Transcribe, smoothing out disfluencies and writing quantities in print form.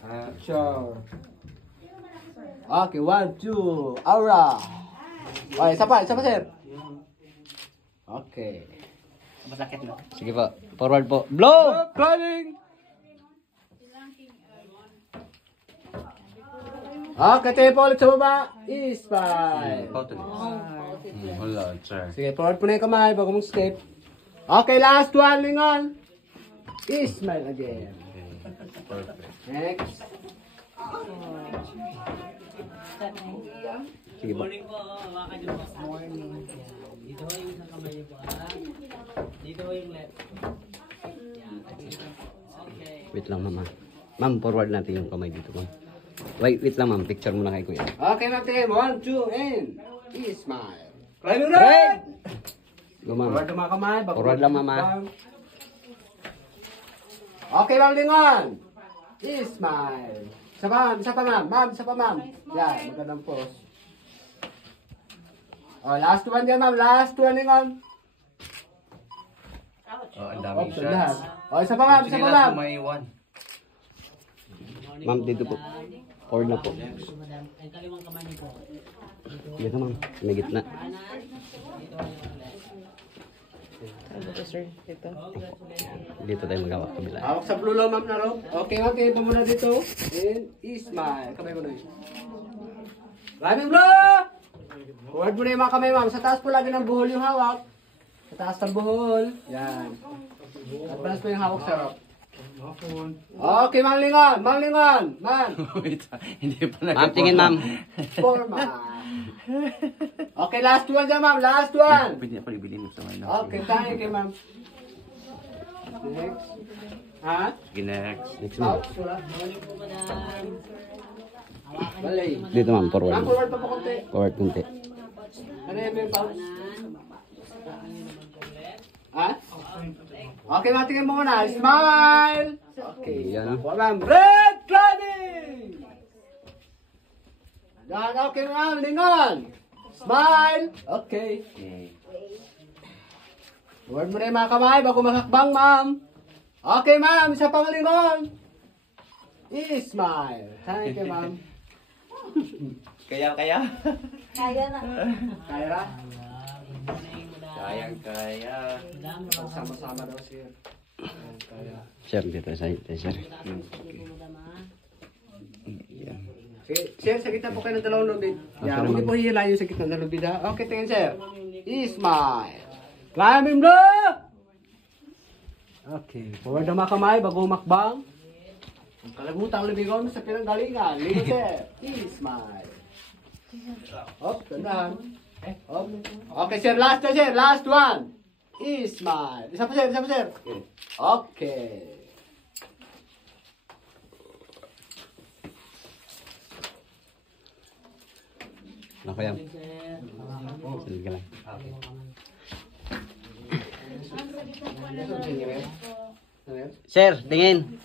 Action. Okay, 1, 2, aura. Okay, isa pa, sir. Okay. Masakit na. Sige po. Forward po. Blow! Climbing! Okay, tayo po ulit sa baba. Is-five. Wala, sir. Sige, forward po na yung kamay bago mong step. Okay, last one, lingon. Is-smile again. Next. Sige po. Morning po, hawakan niyo po. Morning. Dito ho yung isang kamay niyo po. Dito ho yung left. Yan. Okay. Wait lang, ma'am. Ma'am, forward natin yung kamay dito, ma'am. Wait lang, ma'am. Picture muna kay kuya. Okay, natin. 1, 2, and is-smile. Climbing right! Go, ma'am. Forward na mga kamay. bago Forward lang, mama. Okay, ma'am, lingon. Is-smile. Isa pa, ma'am. Isa pa, ma'am. Ma'am, isa pa, ma'am. Yan, magandang pose. Oh, last one yan, ma'am. Last one, lingon. Oh, ang daming Option shots. lahat. Oh, isa pa, ma'am. Isa Sige pa, lang, ma'am. sumaiwan. Ma'am, dito po. Forward na po. Madam, ang kaliwang kamay niyo po. Dito, ma'am. May gitna. Dito tayo mag-hawak kabila. Hawak sa blue ma'am na rope. Okay, okay. Pumuna dito. And is-smile. Kamay ko na yun. Climbing block! Forward mo na yung mga kamay, ma'am. Sa taas po lagi ng buhol yung hawak. Sa taas ng buhol. Yan. Advance po yung hawak sa rope. Okay, Ma'am Lingon. Ma'am Lingon. Ma'am. Wait, hindi pa Ma'am, tingin, ma'am. Forma. Okay, last one dyan, ma'am. Last one. Pwede na pala ibilin sa mga Okay, thank you, ma'am. Next. Ha? Sige, next. Next, ma'am. Ouch, wala. Morning po, madam. Balay. Dito, ma'am. Ma'am, Forward. forward pa po konti. Forward kunti. Ano yung may pouch? Ha? Okay, matingin mo muna. Smile! Okay, Yan. ma'am. Red climbing! Yan, okay, ma'am. Lingon! Smile! Okay. Okay. Forward mo na yung mga kamay bago makakbang, ma'am. Okay, ma'am. Isa pang lingon. Smile. Thank you, ma'am. Kaya. Kaya na? Kaya. Sama-sama daw siya. Kaya. Sir, dito sa sir. Yan. Okay, sir, sa gitna po kayo ng dalawang lubid. Yan, hindi po hihilayin sa gitna ng lubid, ha? Okay, tingin, sir. Smile. Climbing block! Okay, forward na mga kamay bago humakbang. Ang kalagutan libigon sa pinanggalingan. Ligo, sir. Smile. Hop, tandaan. Hop. Okay, sir, last na, sir. Last one. Smile. Isa pa, sir. Isa pa, sir. Okay. Ako yan. Sige lang. Sir, tingin.